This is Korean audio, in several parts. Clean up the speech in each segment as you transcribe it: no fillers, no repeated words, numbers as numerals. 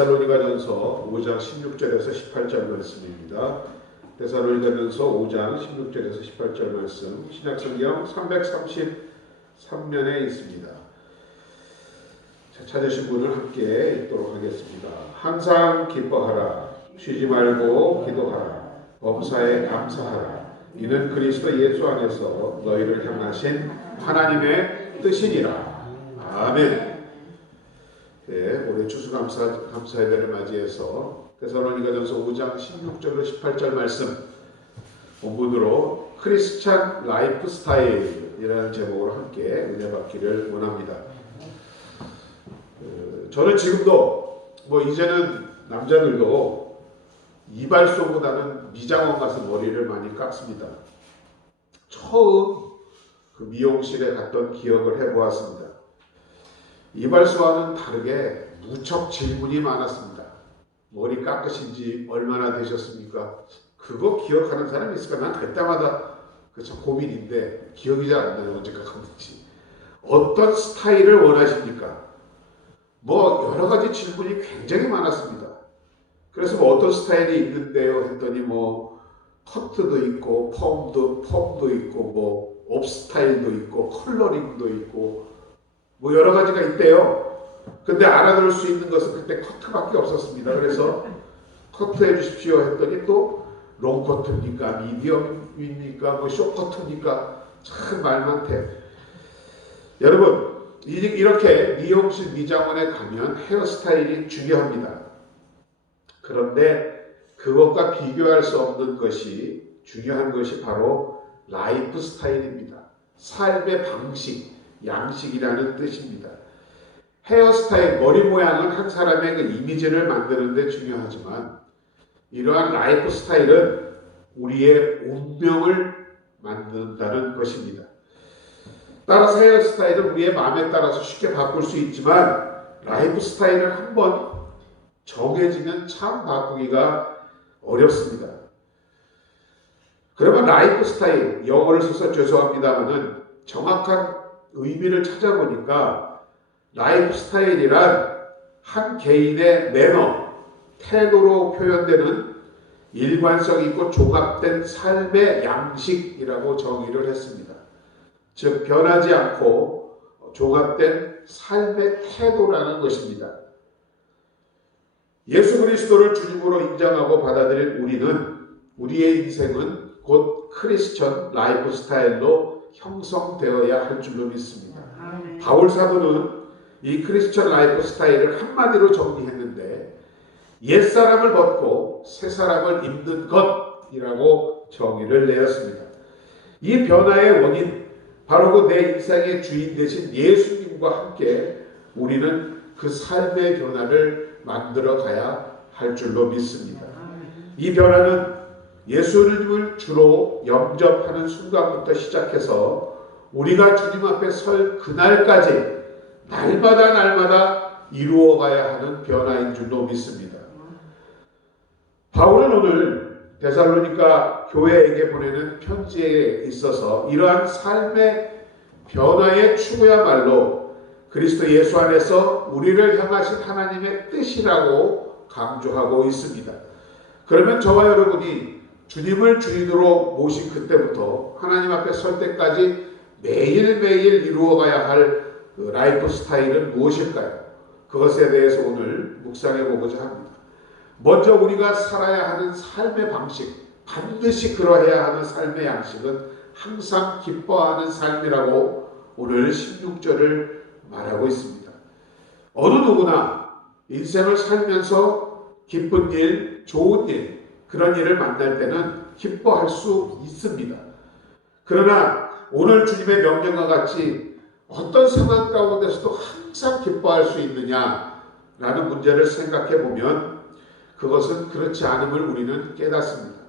데살로니가전서 5장 16절에서 18절 말씀입니다. 데살로니가전서 5장 16절에서 18절 말씀, 신약성경 333면에 있습니다. 찾으신 분을 함께 읽도록 하겠습니다. 항상 기뻐하라, 쉬지 말고 기도하라, 범사에 감사하라. 이는 그리스도 예수 안에서 너희를 향하신 하나님의 뜻이니라. 아멘. 네, 올해 추수감사예배를 맞이해서 데살로니가전서 5장 16절로 18절 말씀 본문으로 크리스찬 라이프 스타일이라는 제목으로 함께 은혜 받기를 원합니다. 저는 지금도 이제는 남자들도 이발소보다는 미장원 가서 머리를 많이 깎습니다. 처음 그 미용실에 갔던 기억을 해보았습니다. 이발소와는 다르게 무척 질문이 많았습니다. 머리 깎으신 지 얼마나 되셨습니까? 그거 기억하는 사람이 있을까? 난 갈 때마다 참 고민인데 기억이 잘 안 나요. 언제 깎았는지. 어떤 스타일을 원하십니까? 여러 가지 질문이 굉장히 많았습니다. 그래서 어떤 스타일이 있는데요 했더니 커트도 있고 펌도 있고 업스타일도 있고 컬러링도 있고 여러 가지가 있대요. 근데 알아들을 수 있는 것은 그때 커트밖에 없었습니다. 그래서 커트해 주십시오 했더니 또 롱커트입니까? 미디엄입니까? 숏커트입니까? 참 말 많대. 여러분, 이렇게 미용실 미장원에 가면 헤어스타일이 중요합니다. 그런데 그것과 비교할 수 없는 것이 중요한 것이 바로 라이프 스타일입니다. 삶의 방식, 양식이라는 뜻입니다. 헤어스타일, 머리 모양은 한 사람의 그 이미지를 만드는 데 중요하지만 이러한 라이프 스타일은 우리의 운명을 만든다는 것입니다. 따라서 헤어스타일은 우리의 마음에 따라서 쉽게 바꿀 수 있지만 라이프 스타일을 한번 정해지면 참 바꾸기가 어렵습니다. 그러면 라이프 스타일, 영어를 써서 죄송합니다만은 정확한 의미를 찾아보니까 라이프 스타일이란 한 개인의 매너, 태도로 표현되는 일관성 있고 종합된 삶의 양식이라고 정의를 했습니다. 즉 변하지 않고 종합된 삶의 태도라는 것입니다. 예수 그리스도를 주님으로 인정하고 받아들인 우리의 인생은 곧 크리스천 라이프 스타일로 형성되어야 할 줄로 믿습니다. 바울 사도는 이 크리스천 라이프 스타일을 한마디로 정리했는데 옛사람을 벗고 새사람을 입는 것이라고 정의를 내었습니다. 이 변화의 원인, 바로 내 인생의 주인 되신 예수님과 함께 우리는 그 삶의 변화를 만들어 가야 할 줄로 믿습니다. 이 변화는 예수님을 주로 영접하는 순간부터 시작해서 우리가 주님 앞에 설 그날까지 날마다 이루어가야 하는 변화인 줄로 믿습니다. 바울은 오늘 데살로니가 교회에게 보내는 편지에 있어서 이러한 삶의 변화의 추구야말로 그리스도 예수 안에서 우리를 향하신 하나님의 뜻이라고 강조하고 있습니다. 그러면 저와 여러분이 주님을 주인으로 모신 그때부터 하나님 앞에 설 때까지 매일매일 이루어가야 할 그 라이프 스타일은 무엇일까요? 그것에 대해서 오늘 묵상해 보고자 합니다. 먼저 우리가 살아야 하는 삶의 방식, 반드시 그러해야 하는 삶의 양식은 항상 기뻐하는 삶이라고 오늘 16절을 말하고 있습니다. 어느 누구나 인생을 살면서 기쁜 일, 좋은 일, 그런 일을 만날 때는 기뻐할 수 있습니다. 그러나 오늘 주님의 명령과 같이 어떤 상황 가운데서도 항상 기뻐할 수 있느냐라는 문제를 생각해 보면 그것은 그렇지 않음을 우리는 깨닫습니다.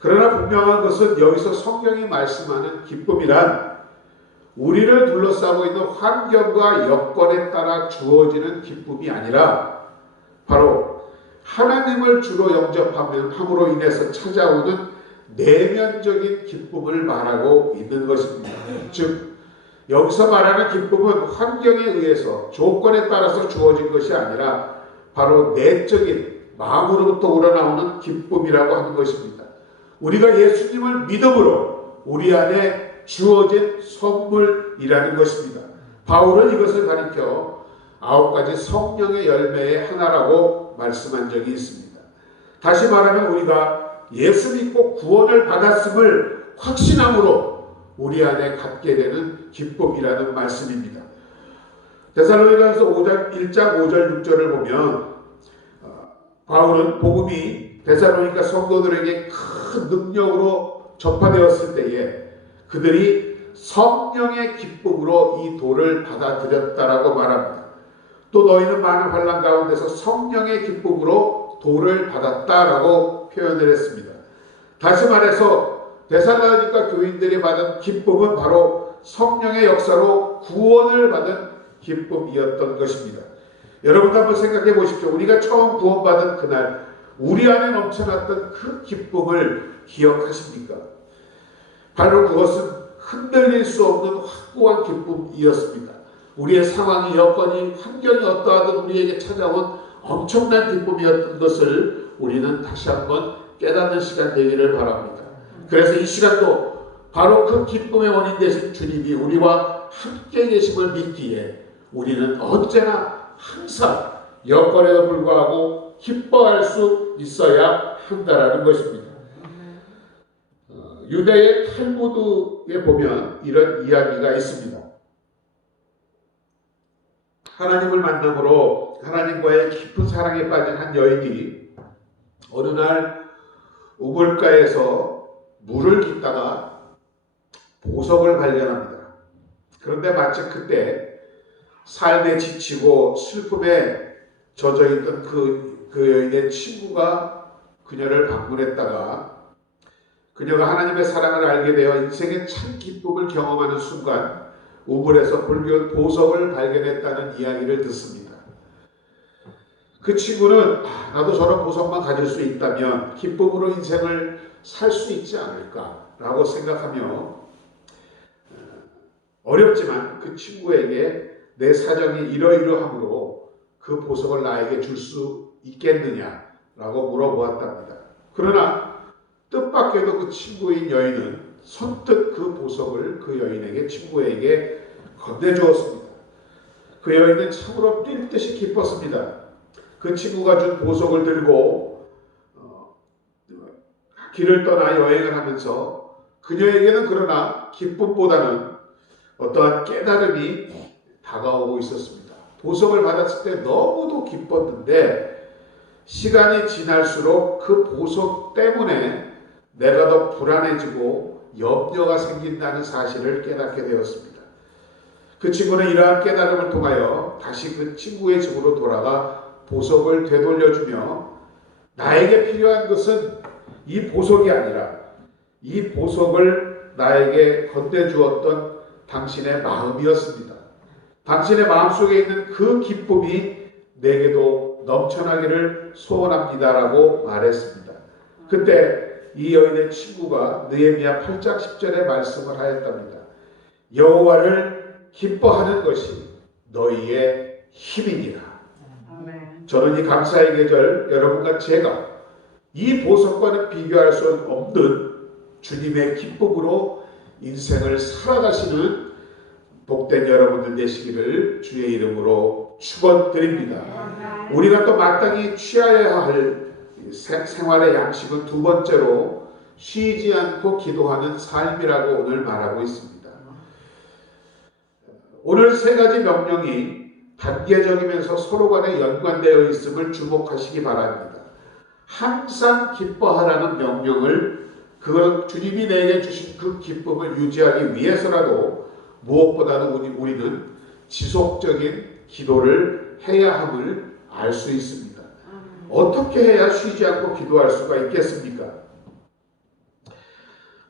그러나 분명한 것은 여기서 성경이 말씀하는 기쁨이란 우리를 둘러싸고 있는 환경과 여건에 따라 주어지는 기쁨이 아니라 바로 하나님을 주로 영접함으로 인해서 찾아오는 내면적인 기쁨을 말하고 있는 것입니다. 즉 여기서 말하는 기쁨은 환경에 의해서 조건에 따라서 주어진 것이 아니라 바로 내적인 마음으로부터 우러나오는 기쁨이라고 하는 것입니다. 우리가 예수님을 믿음으로 우리 안에 주어진 선물이라는 것입니다. 바울은 이것을 가리켜 9가지 성령의 열매의 하나라고 말씀한 적이 있습니다. 다시 말하면 우리가 예수 믿고 구원을 받았음을 확신함으로 우리 안에 갖게 되는 기쁨이라는 말씀입니다. 데살로니가서 1장 5절 6절을 보면 바울은 복음이 데살로니가 성도들에게 큰 능력으로 전파되었을 때에 그들이 성령의 기쁨으로 이 도를 받아들였다라고 말합니다. 또 너희는 많은 환난 가운데서 성령의 기쁨으로 도를 받았다라고 표현을 했습니다. 다시 말해서 데살로니가 교인들이 받은 기쁨은 바로 성령의 역사로 구원을 받은 기쁨이었던 것입니다. 여러분도 한번 생각해 보십시오. 우리가 처음 구원받은 그날 우리 안에 넘쳐났던 그 기쁨을 기억하십니까? 바로 그것은 흔들릴 수 없는 확고한 기쁨이었습니다. 우리의 상황이, 여건이, 환경이 어떠하든 우리에게 찾아온 엄청난 기쁨이었던 것을 우리는 다시 한번 깨닫는 시간 되기를 바랍니다. 그래서 이 시간도 바로 그 기쁨의 원인 되신 주님이 우리와 함께 계심을 믿기에 우리는 언제나 항상 여건에도 불구하고 기뻐할 수 있어야 한다라는 것입니다. 유대의 탈무드에 보면 이런 이야기가 있습니다. 하나님을 만남으로 하나님과의 깊은 사랑에 빠진 한 여인이 어느 날 우물가에서 물을 깃다가 보석을 발견합니다. 그런데 마침 그때 삶에 지치고 슬픔에 젖어있던 그 여인의 친구가 그녀를 방문했다가 그녀가 하나님의 사랑을 알게 되어 인생의 참 기쁨을 경험하는 순간 우물에서 붉은 보석을 발견했다는 이야기를 듣습니다. 그 친구는 나도 저런 보석만 가질 수 있다면 기쁨으로 인생을 살 수 있지 않을까라고 생각하며 어렵지만 그 친구에게 내 사정이 이러이러하므로 그 보석을 나에게 줄 수 있겠느냐라고 물어보았답니다. 그러나 뜻밖에도 그 친구인 여인은 선뜻 그 보석을 그 여인에게, 친구에게 건네주었습니다. 그 여인은 참으로 뛸 듯이 기뻤습니다. 그 친구가 준 보석을 들고 길을 떠나 여행을 하면서 그녀에게는 그러나 기쁨보다는 어떠한 깨달음이 다가오고 있었습니다. 보석을 받았을 때 너무도 기뻤는데 시간이 지날수록 그 보석 때문에 내가 더 불안해지고 염려가 생긴다는 사실을 깨닫게 되었습니다. 그 친구는 이러한 깨달음을 통하여 다시 그 친구의 집으로 돌아가 보석을 되돌려주며 나에게 필요한 것은 이 보석이 아니라 이 보석을 나에게 건네주었던 당신의 마음이었습니다. 당신의 마음속에 있는 그 기쁨이 내게도 넘쳐나기를 소원합니다라고 말했습니다. 그때 이 여인의 친구가 느헤미야 8장 10절에 말씀을 하였답니다. 여호와를 기뻐하는 것이 너희의 힘이니라. 저는 이 감사의 계절 여러분과 제가 이 보석과는 비교할 수 없는 주님의 기쁨으로 인생을 살아가시는 복된 여러분들 되시기를 주의 이름으로 축원드립니다. 우리가 또 마땅히 취하여야 할 생활의 양식은 두 번째로 쉬지 않고 기도하는 삶이라고 오늘 말하고 있습니다. 오늘 세 가지 명령이 단계적이면서 서로 간에 연관되어 있음을 주목하시기 바랍니다. 항상 기뻐하라는 명령을 그 주님이 내게 주신 그 기쁨을 유지하기 위해서라도 무엇보다도 우리는 지속적인 기도를 해야 함을 알 수 있습니다. 어떻게 해야 쉬지 않고 기도할 수가 있겠습니까?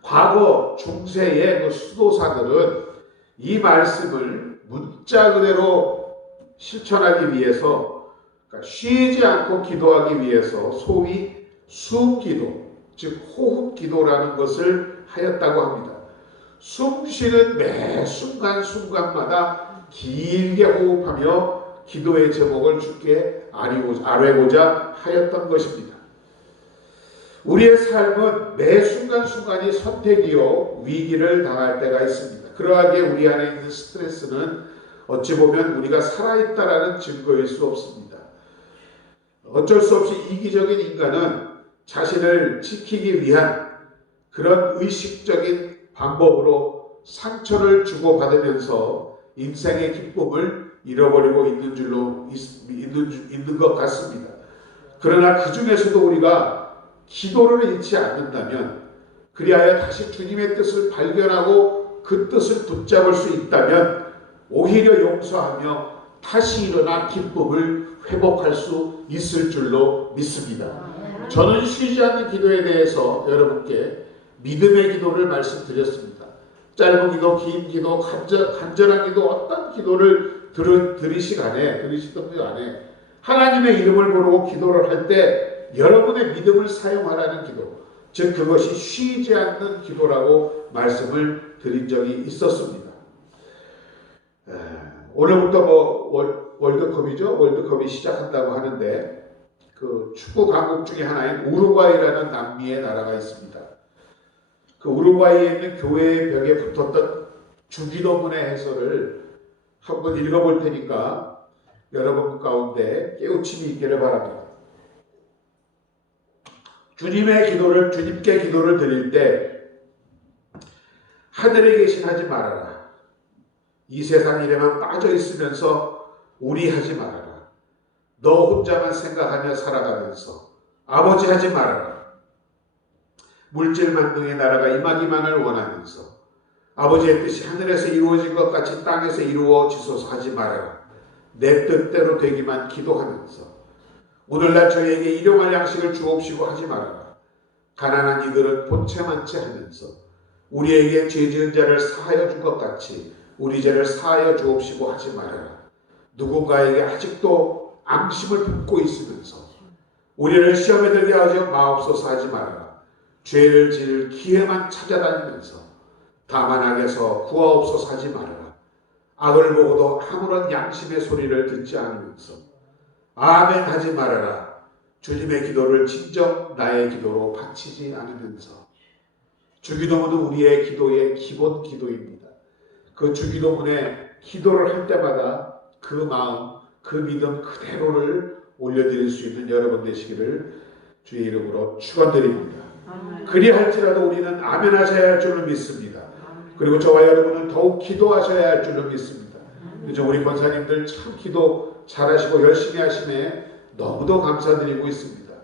과거 중세의 그 수도사들은 이 말씀을 문자 그대로 실천하기 위해서, 그러니까 쉬지 않고 기도하기 위해서 소위 숨기도, 즉 호흡기도라는 것을 하였다고 합니다. 숨 쉬는 매 순간순간마다 길게 호흡하며 기도의 제목을 주께 아뢰고자 하였던 것입니다. 우리의 삶은 매 순간순간이 선택이요 위기를 당할 때가 있습니다. 그러하기에 우리 안에 있는 스트레스는 어찌 보면 우리가 살아있다라는 증거일 수 없습니다. 어쩔 수 없이 이기적인 인간은 자신을 지키기 위한 그런 의식적인 방법으로 상처를 주고받으면서 인생의 기쁨을 잃어버리고 있는 것 같습니다. 그러나 그 중에서도 우리가 기도를 잃지 않는다면, 그리하여 다시 주님의 뜻을 발견하고 그 뜻을 붙잡을 수 있다면 오히려 용서하며 다시 일어나 기쁨을 회복할 수 있을 줄로 믿습니다. 저는 쉬지 않는 기도에 대해서 여러분께 믿음의 기도를 말씀드렸습니다. 짧은 기도, 긴 기도, 간절한 기도, 어떤 기도를 들으시던 간에 하나님의 이름을 부르고 기도를 할 때 여러분의 믿음을 사용하라는 기도, 즉 그것이 쉬지 않는 기도라고 말씀을 드린 적이 있었습니다. 오늘부터 월드컵이죠. 월드컵이 시작한다고 하는데 그 축구 강국 중에 하나인 우루과이라는 남미의 나라가 있습니다. 그 우루과이에 있는 교회의 벽에 붙었던 주기도문의 해설을 한번 읽어볼 테니까 여러분 가운데 깨우침이 있기를 바랍니다. 주님께 기도를 드릴 때 하늘에 계신 하지 말아라. 이 세상 일에만 빠져 있으면서 우리 하지 말아라. 너 혼자만 생각하며 살아가면서 아버지 하지 말아라. 물질 만능의 나라가 임하기만을 원하면서 아버지의 뜻이 하늘에서 이루어진 것 같이 땅에서 이루어지소서 하지 말아라. 내 뜻대로 되기만 기도하면서 오늘날 저희에게 일용할 양식을 주옵시고 하지 말아라. 가난한 이들은 본체만 채 하면서 우리에게 죄 지은 자를 사하여 준 것 같이 우리 죄를 사하여 주옵시고 하지 말아라. 누군가에게 아직도 앙심을 품고 있으면서 우리를 시험에 들게 하지 마옵소서 하지 말아라. 죄를 지을 기회만 찾아다니면서 다만 악에서 구하옵소서 하지 말아라. 악을 보고도 아무런 양심의 소리를 듣지 않으면서 아멘 하지 말아라. 주님의 기도를 진정 나의 기도로 바치지 않으면서. 주기도문은 우리의 기도의 기본 기도입니다. 그 주기도문에 기도를 할 때마다 그 마음, 그 믿음 그대로를 올려드릴 수 있는 여러분 되시기를 주의 이름으로 축원드립니다. 그리할지라도 우리는 아멘 하셔야 할 줄로 믿습니다. 그리고 저와 여러분은 더욱 기도하셔야 할 줄로 믿습니다. 그래서 우리 권사님들 참 기도 잘하시고 열심히 하심에 너무도 감사드리고 있습니다.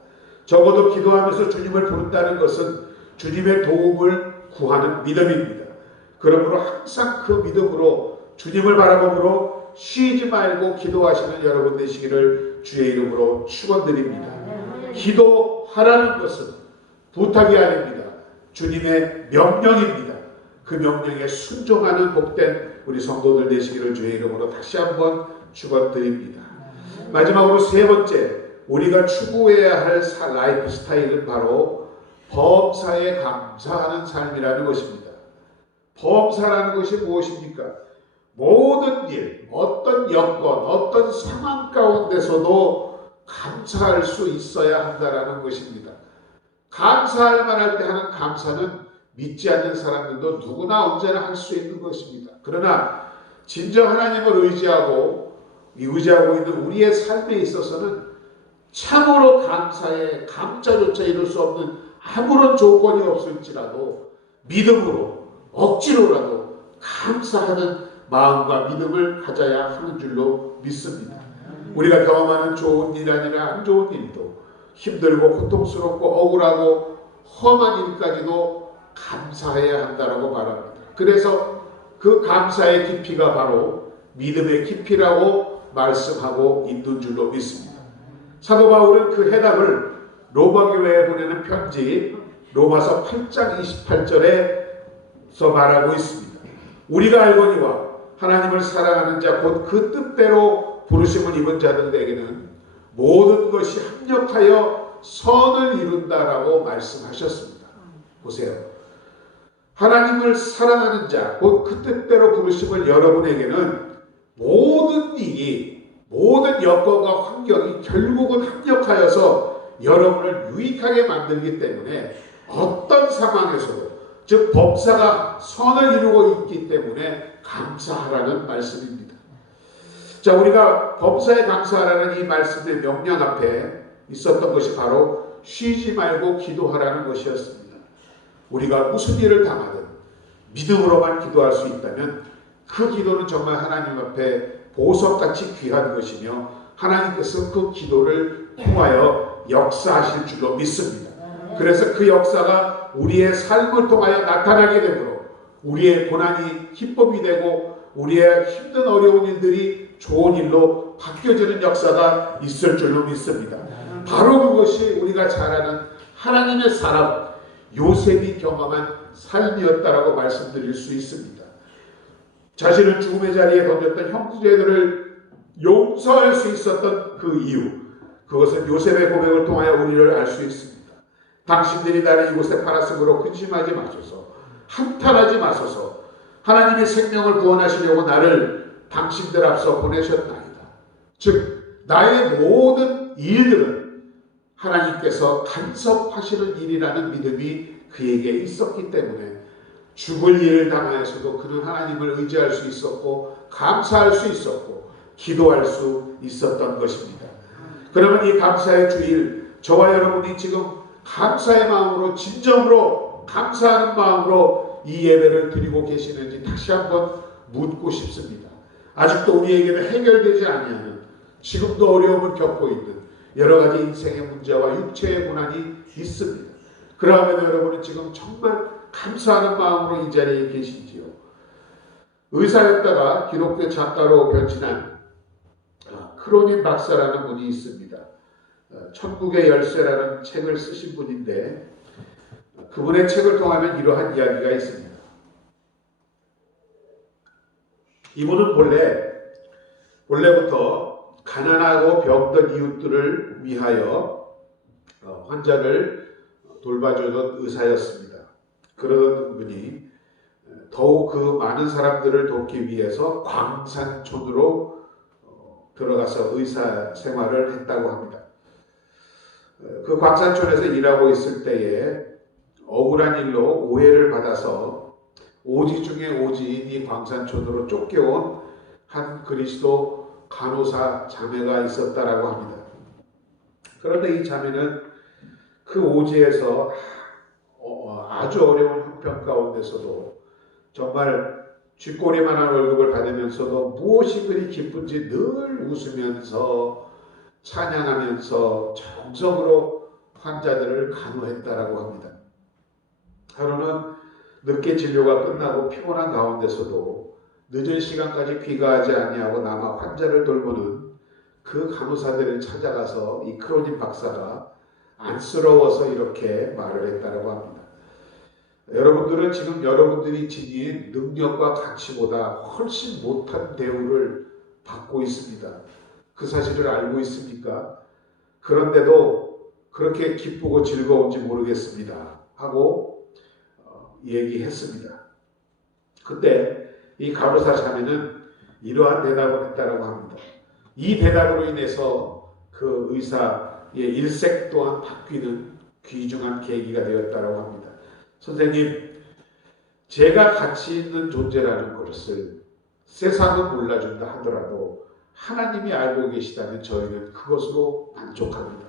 적어도 기도하면서 주님을 부른다는 것은 주님의 도움을 구하는 믿음입니다. 그러므로 항상 그 믿음으로 주님을 바라보므로 쉬지 말고 기도하시는 여러분 되시기를 주의 이름으로 축원드립니다. 기도하라는 것은 부탁이 아닙니다. 주님의 명령입니다. 그 명령에 순종하는 복된 우리 성도들 되시기를 주의 이름으로 다시 한번 축원드립니다. 마지막으로 세 번째, 우리가 추구해야 할 라이프 스타일은 바로 범사에 감사하는 삶이라는 것입니다. 범사라는 것이 무엇입니까? 모든 일, 어떤 여건, 어떤 상황 가운데서도 감사할 수 있어야 한다는 것입니다. 감사할 만할 때 하는 감사는 믿지 않는 사람들도 누구나 언제나 할 수 있는 것입니다. 그러나 진정 하나님을 의지하고 있는 우리의 삶에 있어서는 참으로 감사에 감자조차 이룰 수 없는 아무런 조건이 없을지라도 믿음으로 억지로라도 감사하는 마음과 믿음을 가져야 하는 줄로 믿습니다. 우리가 경험하는 좋은 일 아니라 안 좋은 일도 힘들고 고통스럽고 억울하고 험한 일까지도 감사해야 한다라고 말합니다. 그래서 그 감사의 깊이가 바로 믿음의 깊이라고 말씀하고 있는 줄로 믿습니다. 사도 바울은 그 해답을 로마 교회에 보내는 편지 로마서 8장 28절에서 말하고 있습니다. 우리가 알거니와 하나님을 사랑하는 자 곧 그 뜻대로 부르심을 입은 자들에게는 모든 것이 합력하여 선을 이룬다라고 말씀하셨습니다. 보세요. 하나님을 사랑하는 자 곧 그 뜻대로 부르심을 여러분에게는 모든 일이 모든 여건과 환경이 결국은 합력하여서 여러분을 유익하게 만들기 때문에 어떤 상황에서도, 즉 범사가 선을 이루고 있기 때문에 감사하라는 말씀입니다. 자, 우리가 범사에 감사하라는 이 말씀의 명령 앞에 있었던 것이 바로 쉬지 말고 기도하라는 것이었습니다. 우리가 무슨 일을 당하든 믿음으로만 기도할 수 있다면 그 기도는 정말 하나님 앞에 보석같이 귀한 것이며 하나님께서 그 기도를 통하여 역사하실 줄로 믿습니다. 그래서 그 역사가 우리의 삶을 통하여 나타나게 되므로 우리의 고난이 기쁨이 되고 우리의 힘든 어려운 일들이 좋은 일로 바뀌어지는 역사가 있을 줄로 믿습니다. 바로 그것이 우리가 잘 아는 하나님의 사람 요셉이 경험한 삶이었다라고 말씀드릴 수 있습니다. 자신을 죽음의 자리에 던졌던 형제들을 용서할 수 있었던 그 이유, 그것은 요셉의 고백을 통하여 우리를 알 수 있습니다. 당신들이 나를 이곳에 팔았으므로 근심하지 마소서, 한탄하지 마소서. 하나님의 생명을 구원하시려고 나를 당신들 앞서 보내셨나이다. 즉 나의 모든 일들은 하나님께서 간섭하시는 일이라는 믿음이 그에게 있었기 때문에 죽을 일을 당하여서도 그는 하나님을 의지할 수 있었고 감사할 수 있었고 기도할 수 있었던 것입니다. 그러면 이 감사의 주일, 저와 여러분이 지금 감사의 마음으로, 진정으로 감사하는 마음으로 이 예배를 드리고 계시는지 다시 한번 묻고 싶습니다. 아직도 우리에게는 해결되지 아니하는, 지금도 어려움을 겪고 있는 여러 가지 인생의 문제와 육체의 고난이 있습니다. 그러면 여러분은 지금 정말 감사하는 마음으로 이 자리에 계신지요? 의사였다가 기독교 작가로 변신한 크로닌 박사라는 분이 있습니다. 천국의 열쇠라는 책을 쓰신 분인데 그분의 책을 통하면 이러한 이야기가 있습니다. 이분은 본래부터 가난하고 병든 이웃들을 위하여 환자를 돌봐주던 의사였습니다. 그러던 분이 더욱 그 많은 사람들을 돕기 위해서 광산촌으로 들어가서 의사 생활을 했다고 합니다. 그 광산촌에서 일하고 있을 때에 억울한 일로 오해를 받아서 오지 중에 오지인 이 광산촌으로 쫓겨온 한 그리스도 간호사 자매가 있었다라고 합니다. 그런데 이 자매는 그 오지에서 아주 어려운 형편 가운데서도 정말 쥐꼬리만한 월급을 받으면서도 무엇이 그리 기쁜지 늘 웃으면서 찬양하면서 정성으로 환자들을 간호했다라고 합니다. 하루는 늦게 진료가 끝나고 피곤한 가운데서도 늦은 시간까지 귀가하지 아니하고 남아 환자를 돌보는 그 간호사들을 찾아가서 이 크로닌 박사가 안쓰러워서 이렇게 말을 했다라고 합니다. 여러분들은 지금 여러분들이 지닌 능력과 가치보다 훨씬 못한 대우를 받고 있습니다. 그 사실을 알고 있습니까? 그런데도 그렇게 기쁘고 즐거운지 모르겠습니다 하고 얘기했습니다. 그때 이 간호사 자매는 이러한 대답을 했다라고 합니다. 이 대답으로 인해서 그 의사의 일색 또한 바뀌는 귀중한 계기가 되었다라고 합니다. 선생님, 제가 가치 있는 존재라는 것을 세상은 몰라준다 하더라도 하나님이 알고 계시다면 저희는 그것으로 만족합니다.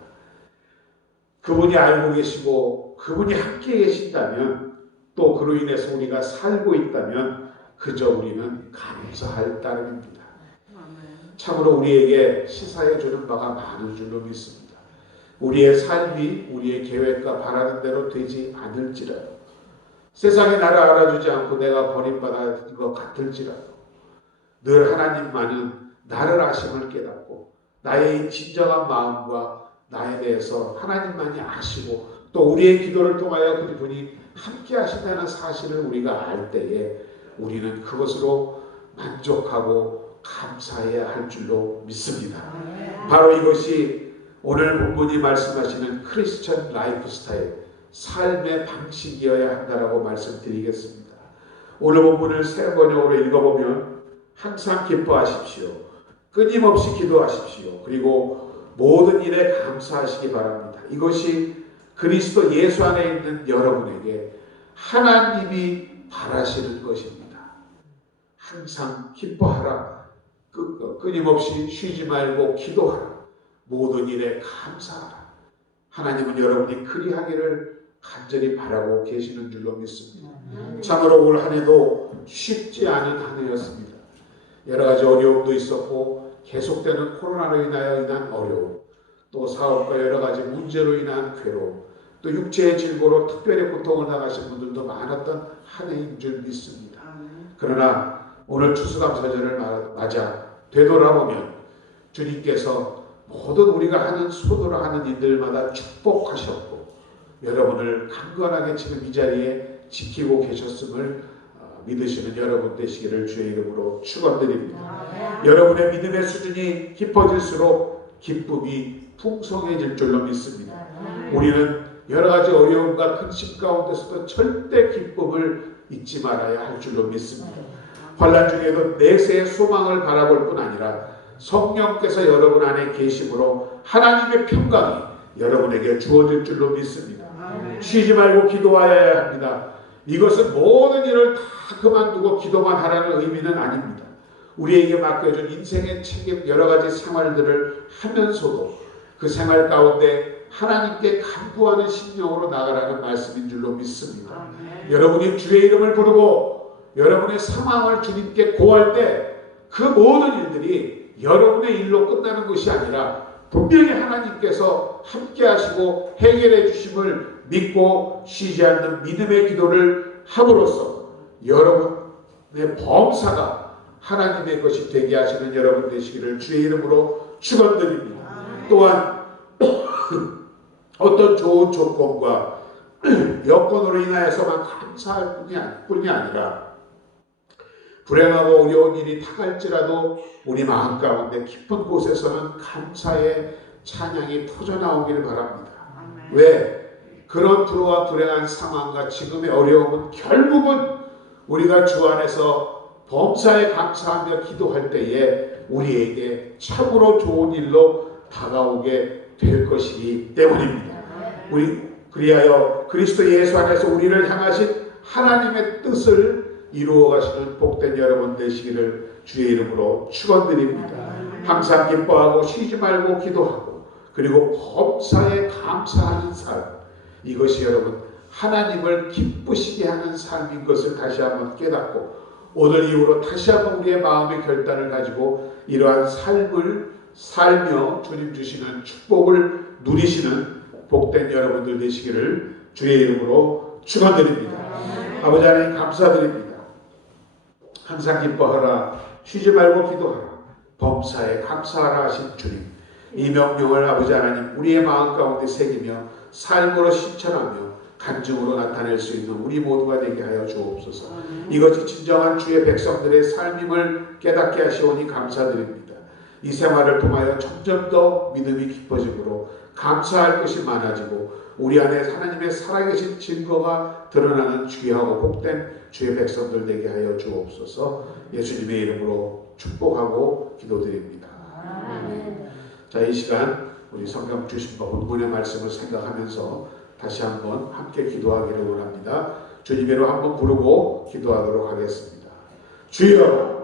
그분이 알고 계시고 그분이 함께 계신다면 또 그로 인해서 우리가 살고 있다면 그저 우리는 감사할 따름입니다. 참으로 우리에게 시사해 주는 바가 많은 줄로 믿습니다. 우리의 삶이 우리의 계획과 바라는 대로 되지 않을지라도, 세상이 나를 알아주지 않고 내가 버림받은 것 같을지라도 늘 하나님만은 나를 아심을 깨닫고 나의 진정한 마음과 나에 대해서 하나님만이 아시고 또 우리의 기도를 통하여 그분이 함께 하신다는 사실을 우리가 알 때에 우리는 그것으로 만족하고 감사해야 할 줄로 믿습니다. 바로 이것이 오늘 본문이 말씀하시는 크리스천 라이프 스타일, 삶의 방식이어야 한다라고 말씀드리겠습니다. 오늘 본문을 새 번역으로 읽어보면 항상 기뻐하십시오. 끊임없이 기도하십시오. 그리고 모든 일에 감사하시기 바랍니다. 이것이 그리스도 예수 안에 있는 여러분에게 하나님이 바라시는 것입니다. 항상 기뻐하라. 끊임없이 쉬지 말고 기도하라. 모든 일에 감사하라. 하나님은 여러분이 그리하기를 간절히 바라고 계시는 줄로 믿습니다. 참으로 올 한 해도 쉽지 않은 한 해였습니다. 여러 가지 어려움도 있었고 계속되는 코로나로 인한 어려움, 또 사업과 여러 가지 문제로 인한 괴로움, 또 육체의 질고로 특별히 고통을 당하신 분들도 많았던 한 해인 줄 믿습니다. 그러나 오늘 추수감사절을 맞아 되돌아보면 주님께서 모든 우리가 하는 손으로 하는 일들마다 축복하셨고 여러분을 강건하게 지금 이 자리에 지키고 계셨음을 믿으시는 여러분 되시기를 주의 이름으로 축원드립니다. 여러분의 믿음의 수준이 깊어질수록 기쁨이 풍성해질 줄로 믿습니다. 우리는 여러 가지 어려움과 근심 가운데서도 절대 기쁨을 잊지 말아야 할 줄로 믿습니다. 환난 중에도 내세의 소망을 바라볼 뿐 아니라 성령께서 여러분 안에 계심으로 하나님의 평강이 여러분에게 주어질 줄로 믿습니다. 쉬지 말고 기도하여야 합니다. 이것은 모든 일을 다 그만두고 기도만 하라는 의미는 아닙니다. 우리에게 맡겨준 인생의 책임 여러 가지 생활들을 하면서도 그 생활 가운데 하나님께 간구하는 심령으로 나가라는 말씀인 줄로 믿습니다. 여러분이 주의 이름을 부르고 여러분의 상황을 주님께 고할 때 그 모든 일들이 여러분의 일로 끝나는 것이 아니라 분명히 하나님께서 함께 하시고 해결해 주심을 믿고 쉬지 않는 믿음의 기도를 함으로써 여러분의 범사가 하나님의 것이 되게 하시는 여러분 되시기를 주의 이름으로 축원드립니다. 또한 어떤 좋은 조건과 여건으로 인하여서만 감사할 뿐이 아니라 불행하고 어려운 일이 당할지라도 우리 마음 가운데 깊은 곳에서는 감사의 찬양이 터져나오기를 바랍니다. 왜? 그런 불행한 상황과 지금의 어려움은 결국은 우리가 주 안에서 범사에 감사하며 기도할 때에 우리에게 참으로 좋은 일로 다가오게 될 것이기 때문입니다. 그리하여 그리스도 예수 안에서 우리를 향하신 하나님의 뜻을 이루어 가시는 복된 여러분 되시기를 주의 이름으로 축원드립니다. 항상 기뻐하고 쉬지 말고 기도하고 그리고 범사에 감사하는 삶, 이것이 여러분 하나님을 기쁘시게 하는 삶인 것을 다시 한번 깨닫고 오늘 이후로 다시 한번 우리의 마음의 결단을 가지고 이러한 삶을 살며 주님 주시는 축복을 누리시는 복된 여러분들 되시기를 주의 이름으로 축원드립니다. 아버지 하나님 감사드립니다. 항상 기뻐하라, 쉬지 말고 기도하라, 범사에 감사하라 하신 주님, 이 명령을 아버지 하나님 우리의 마음 가운데 새기며 삶으로 실천하며 간증으로 나타낼 수 있는 우리 모두가 되게 하여 주옵소서. 이것이 진정한 주의 백성들의 삶임을 깨닫게 하시오니 감사드립니다. 이 생활을 통하여 점점 더 믿음이 깊어지므로 감사할 것이 많아지고 우리 안에 하나님의 살아계신 증거가 드러나는 귀하고 복된 주의 백성들 되게 하여 주옵소서. 예수님의 이름으로 축복하고 기도드립니다. 자, 이 시간 우리 성경 주신 본문의 말씀을 생각하면서 다시 한번 함께 기도하기를 원합니다. 주님으로 한번 부르고 기도하도록 하겠습니다. 주여